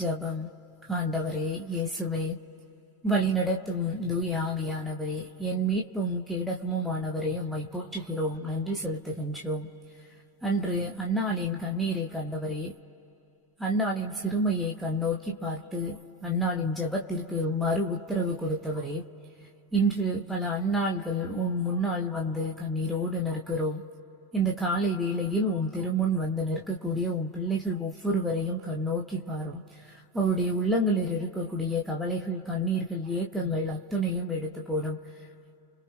ஜபம். ஆண்டவரே இயேசுவே, வழிநடத்தும் தூய ஆவியானவரே, என் மீட்பும் கேடகமும் ஆனவரே, உம்மை போற்றுகிறோம், நன்றி செலுத்துகின்றோம். அன்று அன்னாளின் கண்ணீரை கண்டவரே, அன்னாளின் சிறுமையை கண்ணோக்கி பார்த்து அன்னாளின் ஜபத்திற்கு மறு உத்தரவு கொடுத்தவரே, இன்று பல அன்னாள்கள் உன் முன்னால் வந்து கண்ணீரோடு நிற்கிறோம். இந்த காலை வேளையில் உன் திருமுன் வந்து நிற்கக்கூடிய உன் பிள்ளைகள் ஒவ்வொருவரையும் கண்ணோக்கி பாரும். அவருடைய உள்ளங்களில் இருக்கக்கூடிய கவலைகள், கண்ணீர்கள், ஏக்கங்கள் அத்தனையும் எடுத்து போடும்.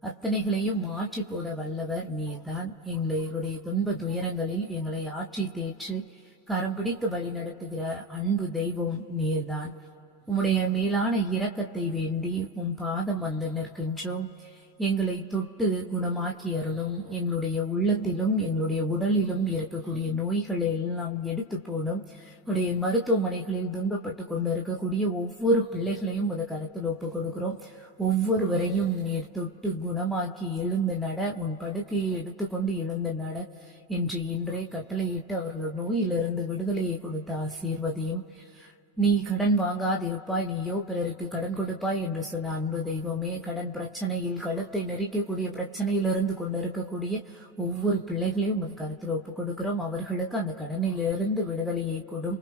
அத்தனைகளையும் மாற்றி போட வல்லவர் நீர்தான். எங்களுடைய துன்ப துயரங்களில் எங்களை ஆற்றி தேற்றி கரம் பிடித்து வழி நடத்துகிற அன்பு தெய்வம் நீர்தான். உம்முடைய மேலான இரக்கத்தை வேண்டி உம் பாதம் வந்து நிற்கின்றோம். எங்களை தொட்டு குணமாக்கி அருளும். எங்களுடைய உள்ளத்திலும் எங்களுடைய உடலிலும் இருக்கக்கூடிய நோய்களை எல்லாம் எடுத்து போடும். உடைய மருத்துவமனைகளில் துன்பப்பட்டு கொண்டு இருக்கக்கூடிய ஒவ்வொரு பிள்ளைகளையும் ஒரு கருத்தில் ஒப்பு கொடுக்கிறோம். ஒவ்வொருவரையும் நீர் தொட்டு குணமாக்கி எழுந்து நட, உன் படுக்கையை எடுத்துக்கொண்டு எழுந்து நட என்று இன்றே கட்டளையிட்டு அவர்கள் நோயிலிருந்து விடுதலையை கொடுத்த ஆசீர்வதியும். நீ கடன் வாங்காதிருப்பாய், நீயோ பிறருக்கு கடன் கொடுப்பாய் என்று சொன்ன அன்பு தெய்வமே, கடன் பிரச்சனையில் கழுத்தை நெரிக்கக்கூடிய பிரச்சனையிலிருந்து கொண்டிருக்கக்கூடிய ஒவ்வொரு பிள்ளைகளையும் உங்கள் கருத்தில் ஒப்புக் கொடுக்கிறோம். அவர்களுக்கு அந்த கடனிலிருந்து விடுதலையை கொடும்.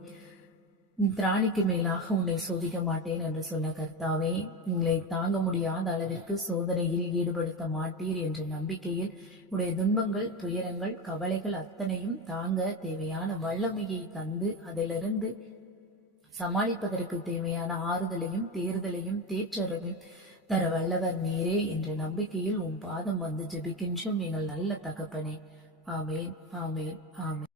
திராணிக்கு மேலாக உன்னை சோதிக்க மாட்டேன் என்று சொன்ன கர்த்தாவே, உங்களை தாங்க முடியாத அளவிற்கு சோதனையில் ஈடுபடுத்த மாட்டீர் என்ற நம்பிக்கையில் உடைய துன்பங்கள், துயரங்கள், கவலைகள் அத்தனையும் தாங்க தேவையான வல்லமையை தந்து அதிலிருந்து சமாளிப்பதற்கு தேவையான ஆறுதலையும் தேர்தலையும் தேற்றரையும் தர வல்லவர் நீரே என்ற நம்பிக்கையில் உன் பாதம் வந்து ஜெபிக்கின்றோம் எங்கள் நல்ல தகப்பனே. ஆமேன், ஆமேன், ஆமேன்.